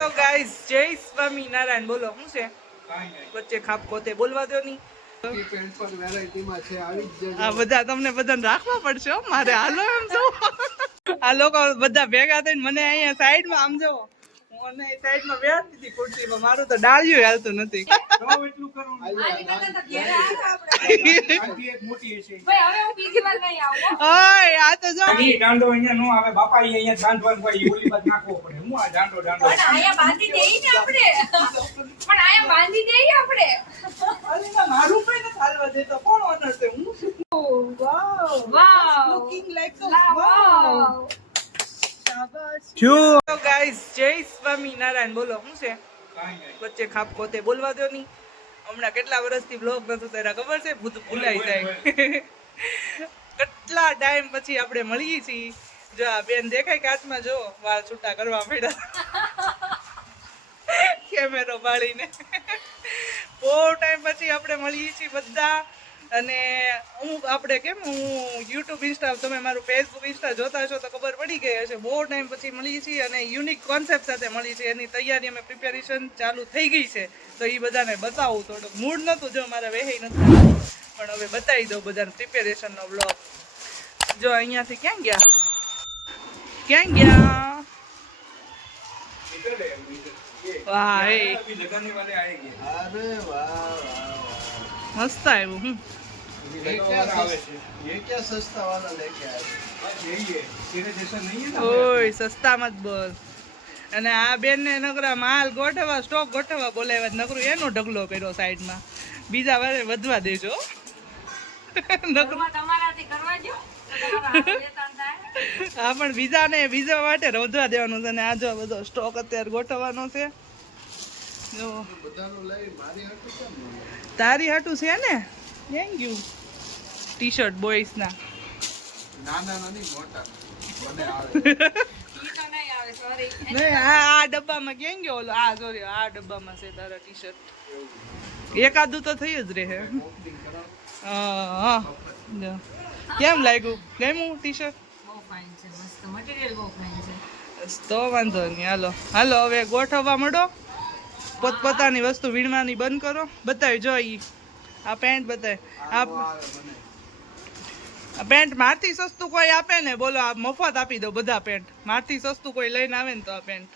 તો ગાઈસ જય સ્વામિનારાયણ બોલો શું છે વચ્ચે ખાપ કોતે બોલવા દો નહીં આ બધા તમને બધાને રાખવા પડશે મારે હાલો એમ જો આ લોકો બધા ભેગા થઈને મને અહીંયા સાઈડમાં આમ જો મને સાઈડમાં બેસી દીધી ખુરશીમાં મારું તો ડાળિયું હાલતું નથી ઓય આ તો જો દાંડો અહીંયા નો આવે બાપા અહીંયા દાંડવાનું કોઈ ઓલી બાદ નાખવો પડે હું આ દાંડો પણ આયા બાંધી દેઈ ને આપણે અરે મારું પણ ન ચાલવા દેતો કોણ ઓનર છે હું વાવ લુકિંગ લાઈક સો વાવ તો ગાઈસ જય સ્વામિનારાયણ બોલો શું છે વચ્ચે ખાપ કોતે બોલવા દો નહીં હમણાં કેટલા વર્ષથી બ્લોગ નતો તારા ખબર છે ભૂલાઈ જાય કેટલા ટાઈમ પછી આપણે મળીએ છીએ જો આ બેન દેખાય કાચમાં જો વાળ છૂટા કરવા પડ્યા કેમેરો બાળીને બહુ ટાઈમ પછી આપણે મળીએ છીએ બધા અને આપણે કેમ હું યુટ્યુબ ઇન્સ્ટા તમે મારું ફેસબુક ઇન્સ્ટા જોતા છો તો ખબર પડી ગઈ હશે બહુ ટાઈમ પછી મળીએ છીએ અને યુનિક કોન્સેપ્ટ સાથે મળી છે એની તૈયારી અમે પ્રિપેરેશન ચાલુ થઈ ગઈ છે તો એ બધાને બતાવું થોડુંક મૂડ નહોતું જો મારા વેહી નથી પણ હવે બતાવી દઉં બધાને પ્રિપેરેશનનો બ્લોગ જો અહીંયાથી ક્યાં ગયા વાહ એ મસ્ત આવ્યું હું ઓય સસ્તા મત બોલ અને આ બેન ને નકરા માલ ગોઠવવા સ્ટોક ગોઠવવા બોલાવ્યા નકરું એનો ઢગલો કર્યો સાઈડમાં બીજા વારે વધવા દેજો હા પણ બીજા માટે વધવા દેવાનું છે ને આ જો બધો સ્ટોક અત્યારે ગોઠવવાનો છે જો તારી હાટું છે ને thank U T shirt boys ના નહીં આ ડબ્બામાં કેમ ગયો ઓલો આ સોરી આ ડબ્બામાં છે તારા ટી શર્ટ એકાદું તો થઈ જ રહે કેમ લાગ્યું ગમ્યું ટી શર્ટ તો વાંધો નહીં હાલો હવે ગોઠવવા માંડો પોતપોતાની વસ્તુ વીણવાની બંધ કરો બતાવી જો આ પેન્ટ બતાવે આ પેન્ટ મારથી સસ્તું કોઈ આપે ને બોલો આ મફત આપી દો બધા પેન્ટ મારથી સસ્તું કોઈ લઈને આવે ને તો આ પેન્ટ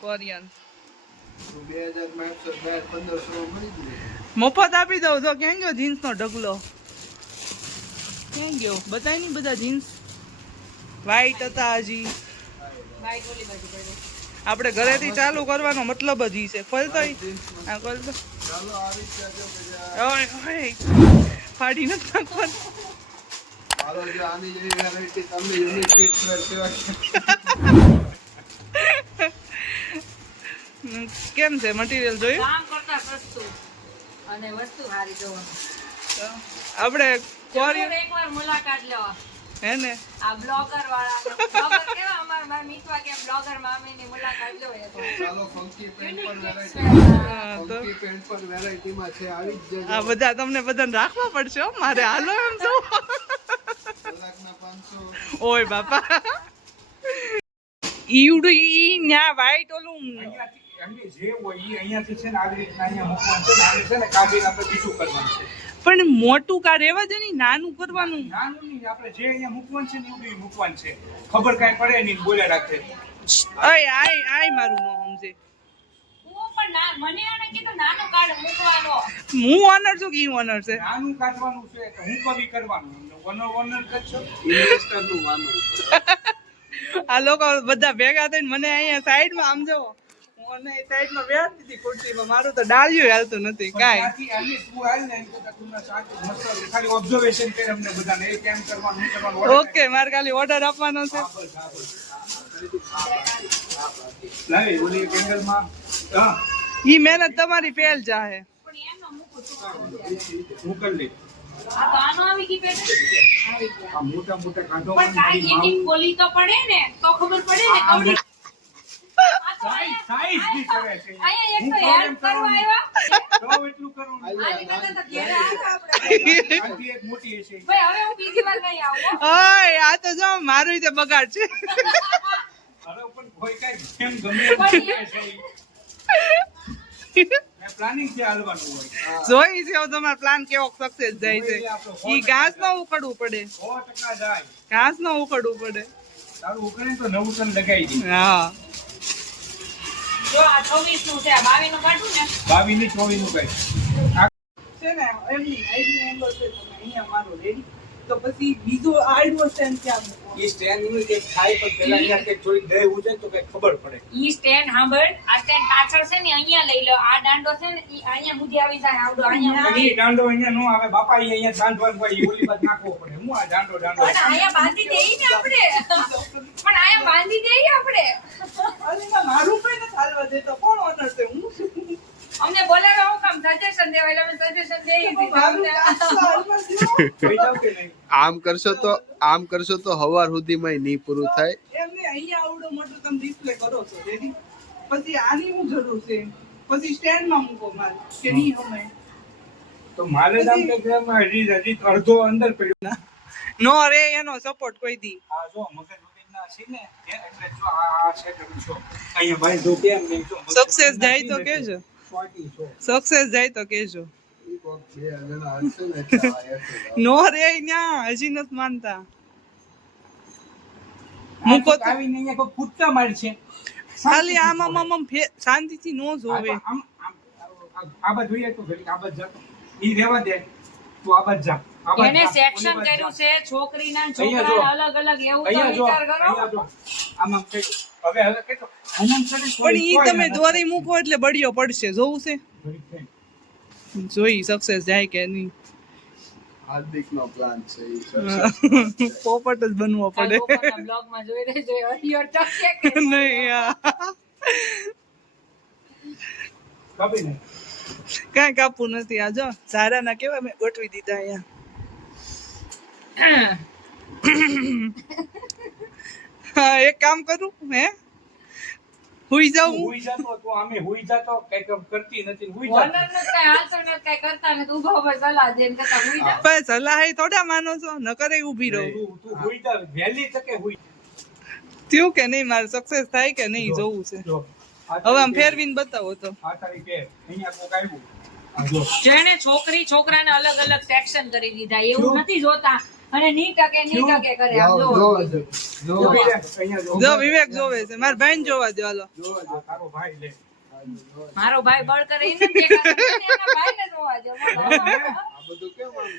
કોરિયન મફત આપી દઉં જો ક્યાં ગયો જીન્સ નો ઢગલો ક્યાં ગયો બતાય નહીં બધા જીન્સ વ્હાઈટ હતા હજી આપણે ઘરેથી ચાલુ કરવાનો મતલબ જ છે ખોલતો આ ખોલતો ફાડી નથી નાખવાનું કેમ છે મટીરિયલ જોયું આપણે એકવાર મુલાકાત લેવા હે ને આ બ્લોગર વાળા બ્લોગર કેવા અમાર માર મીઠવા કે બ્લોગર મામીની મુલાકાત લો ચાલો ફંકી પેન્ટ પર વેરાયટી માં છે આવી જ જજો આ બધા તમને બધાને રાખવા પડશે મારે હાલો એમ જો કલાકના 500 ઓય બાપા ઈડું ઈ ન્યા વાઈટ ઓલું અહીંયાથી જે હોય ઈ અહીંયાથી છે ને આવી રીતના અહીંયા મૂકવાનું છે ને આવી છે ને કાઢીને આપણે બીજું કરવાનું છે પણ મોટું કા રેવા દે ની નાનું કરવાનું નાનું નહીં આપણે જે અહીંયા મૂકવાનું છે ને એવું મૂકવાનું છે ખબર કાઈ પડે નહીં બોલે રાખે ઓય આય મારું નો સમજે હું પણ મને આને કીધું નાનું કાર્ડ મૂકવાનો હું ઓનર છું કે ઓનર છે નાનું કાઢવાનું છે તો હું કવિ કરવાનું ઓનર કરશો ઇન્વેસ્ટર નું માનવું આ લોકો બધા ભેગા થઈને મને અહીંયા સાઈડમાં આમ જો મને સાઈડમાં બેસી દીધી ખુરશીમાં મારું તો ડાળિયું હાલતું નથી કાઈ ખાલી ઓબ્ઝર્વેશન કરે અમને બધાને એ કેમ કરવાનું શું કરવાનું ઓકે મારે ખાલી ઓર્ડર આપવાનો છે લાવી ઓલી એંગલમાં હા ઈ મહેનત તમારી ફેલ જાહે પણ એમ મૂકું મોકલ લે આ તો આનો આવી ગઈ પેટે આવી ગયા આ મોટા મોટા કાંટો પણ કાઈ એની ખોલી તો પડે ને તો ખબર પડે ને કવડી સાઈઝ બી કરે છે આયા એક તો હેલ્પ કરવા આવ્યા તો એટલું કરું આની કરતા તો ઘેરે આવે આંટી એક મોટી છે ભાઈ હવે હું બીજી વાર નહીં આવું ઓય આ તો જો મારું તે બગાડ છે હવે પણ કોઈ કાઈ કેમ ગમે પ્લાનિંગ છે હાલવાનું હોય. જોઈ છે હવે તમારો પ્લાન કેવો સક્સેસ જાય છે. ઈ ઘાસ ન ઉખડવું પડે, 100% જાય. ઘાસ ન ઉખડવું પડે. તારું ઉકળે તો નવું તન લગાવી દી. હા જો આ 26 નું છે, આ 22 નું કાઢું ને 22 ની 24 નું કઈ. છે ને એમની આઈડી એંગલ છે તમે અહીંયા મારો રેડી તો પછી બીજો આઈડો સ્ટેન્ડ ક્યાં મૂકો? ઈ સ્ટેન્ડ નું કે થાય પણ પેલા અહીંયા કે થોડી દે ઉજે તો કઈ ખબર પડે. ઈ સ્ટેન્ડ સાંભળ, આ સ્ટેન્ડ પાછળ છે ને અહીંયા લઈ લો, આ દાંડો છે ને ઈ અહીંયા સુધી આવી જાય, આવડો અહીંયા ઈ દાંડો અહીંયા નો આવે બાપા, ઈ અહીંયા સાંધવાનું હોય, ઈ ઓલી બાજુ નાખવો પડે. હું આ દાંડો પણ અહીંયા બાંધી દેઈ ને આપણે, પણ અહીંયા બાંધી દેઈ આપણે. અરે ના મારું કોઈ નથી હાલવા દેતો, કોણ ઓનર છે? હું છું. અમને બોલાવે હું કામ સજેશન દેવા, એટલે અમે સજેશન દઈએ છીએ મારું તમને. કામ તો હાલવા દ્યો. જોઈ જાવ કે નહીં? આમ કરશો તો હવાર સુધીમાં નહીં પૂરું થાય. એમને અહીંયા આવડો મોટો તમે ડિસ્પ્લે કરો છો રેડી, પછી આની હું જરૂર છે? પછી સ્ટેન્ડમાં મૂકો મારે કે નહીં અમે તો મારે નામ કે હજી અડધો અંદર પડ્યો. નો રે એનો સપોર્ટ કોઈ દી. આ જો મગજ વગરના છે ને એટલે જો આ સેટ છો અહીંયા ભાઈ જો કેમ નહીં જો સક્સેસ જાય તો કેજો, સ્વાટી છો. સક્સેસ જાય તો કેજો. નો રે ન્યા હજી નથી માનતા. મૂકો તો આવીને અહીંયા કોઈ કૂદકા માર છે. ખાલી આમ શાંતિથી નો જોવે. આ બાજુ જોઈએ તો ઘડીક આ બાજુ જા. ઈ રહેવા દે તું આ બાજુ જા. આ બાજુ એને જા. સેક્શન ઓલી બાજુ કર્યું જા. છે છોકરીના ને અહીંયા છોકરાના અલગ અલગ, એવું તો અહીંયા જો વિચાર કરો. અહીંયા જો આમ આમ કરી. હવે કેટલો આમ કરે પણ ઈ તમે દોરી મૂકો એટલે બળિયો પડશે, જોવું છે? જોઈ સક્સેસ જાય કે નહીં. હાર્દિકનો પ્લાન છે ઈ પોપટ જ બનવો પડે. પોપટના બ્લોગમાં જોઈ લેજો, હરિયો ટકે કે નહીં કાપી ને કાંઈ કાપવું નથી. આ જો ઝારાના કેવા મેં ગોઠવી દીધા અહીંયા. હા એક કામ કરું હે, હુઈ જાઉં. હુઈ જાતો તું આમે હુઈ જાતો કઈ કામ કરતી નથી હુઈ જાતો. ઓનર નું કઈ હાલતો નથી, કઈ કરતા નથી, ઊભા ઊભા સલાહ દે ને કરતા હુઈ જાઓ. પણ સલાહ એ થોડા માનો છો, ન કરે ઊભી રહું. તું હુઈ જા વહેલી તકે હુઈ થયું કે નહીં, મારે સક્સેસ થાય કે નહીં જોવું છે. જો હવે આમ ફેરવીને બતાવો તો. આ તારી કે અહીંયા કોક આવ્યું આ જો જેને છોકરી છોકરાને અલગ અલગ સેક્શન કરી દીધા, એવું નથી જોતા અને ની ટકે કરે. આમ જો ઊભી રહે, અહીંયા જો જો વિવેક જોવે છે, મારા ભાઈને જોવા દો. હાલો આ તારો ભાઈ લે મારો ભાઈ બળ કરે ઈ નથી દેખાતો, એના ભાઈને જોવા દો. આ બધું કેમ આમ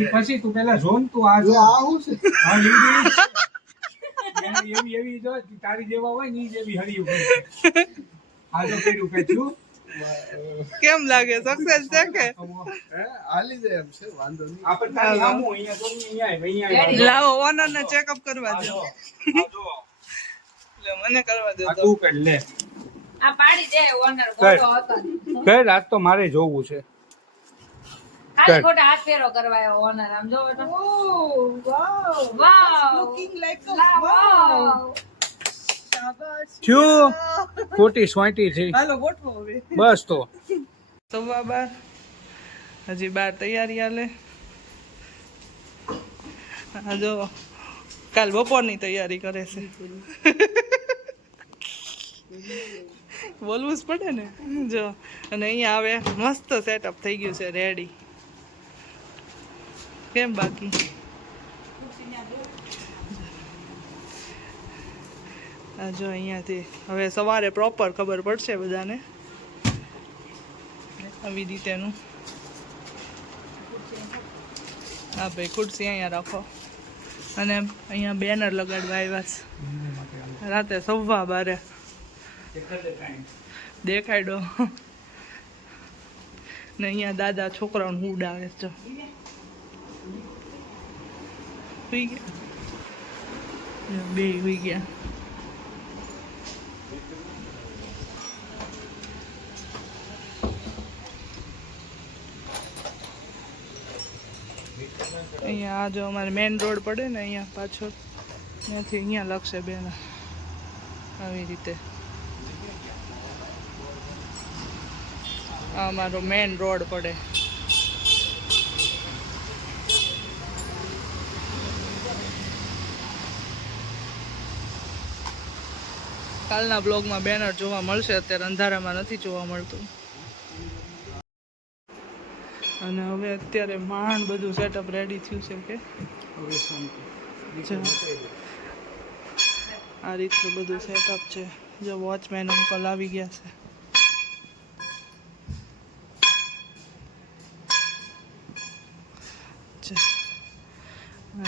ઈ પછી તું પેલા જોન તું આ જો આવું છે હા એવી જો તારી જેવા હોય ને ઈ જેવી હરી ઉભી આ જો કર્યું કે છું કેમ લાગે સક્સેસ છે કે? હે હાલી જાય એમ છે, વાંધો નહીં. આપણે તારી સામું અહીંયા તો અહીંયા લાવો ઓનર ને ચેકઅપ કરવા દો. જો લે મને કરવા દો આ તો. તું કર લે આ પાડી દે ઓનર ખોટો હતો. કર આજ તો મારે જોવું છે ખાલી ખોટા હાથ ફેરો કરવાયો ઓનર. આમ જોવો તો વાવ વાવ. લુકિંગ લાઈક વાવ. થયું ખોટી સ્વાટી છે હાલો ગોઠવો હવે. બસ તો 12:15 હજી 12 તૈયારી હાલે. આ જો કાલ બપોરની તૈયારી કરે છે. બોલવું જ પડે ને. જો અને અહીંયા આવે મસ્ત સેટઅપ થઈ ગયું છે, રેડી. કેમ બાકી આ જો અહીંયાથી હવે સવારે પ્રોપર ખબર પડશે બધાને આવી રીતેનું. હા ભાઈ ખુરશી અહીંયા રાખો અને અહીંયા બેનર લગાડવા આવ્યા છે રાતે 12:15 દેખાડો ને અહીંયા દાદા છોકરાઓને ઉડાવે છે. જો હુઈ ગયા બે હુઈ ગયા. અહીંયા આ જો અમારે મેઇન રોડ પડે ને અહીંયા પાછળ ત્યાંથી અહીંયા લખશે બેન આવી રીતે. આ અમારો મેઇન રોડ પડે. કાલના બ્લોગમાં બેનર જોવા મળશે, અત્યારે અંધારામાં નથી જોવા મળતું. અને હવે અત્યારે માંડ બધું સેટઅપ રેડી થયું છે કે આ રીતનું બધું સેટઅપ છે. જો વોચમેન અંકલ આવી ગયા છે.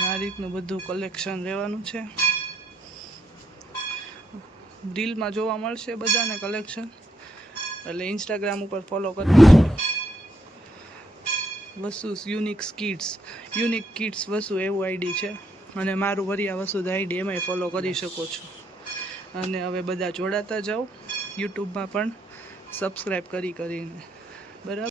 આ રીતનું બધું કલેક્શન રહેવાનું છે. રીલમાં જોવા મળશે બધાને કલેક્શન, એટલે ઇન્સ્ટાગ્રામ ઉપર ફોલો કરી વસુ યુનિક કિડ્સ વસુ એવું આઈડી છે. અને મારું વરિયા વસુદ આઈડી એમાંય ફોલો કરી શકો છો. અને હવે બધા જોડાતા જાઓ, યુટ્યુબમાં પણ સબસ્ક્રાઈબ કરીને, બરાબર.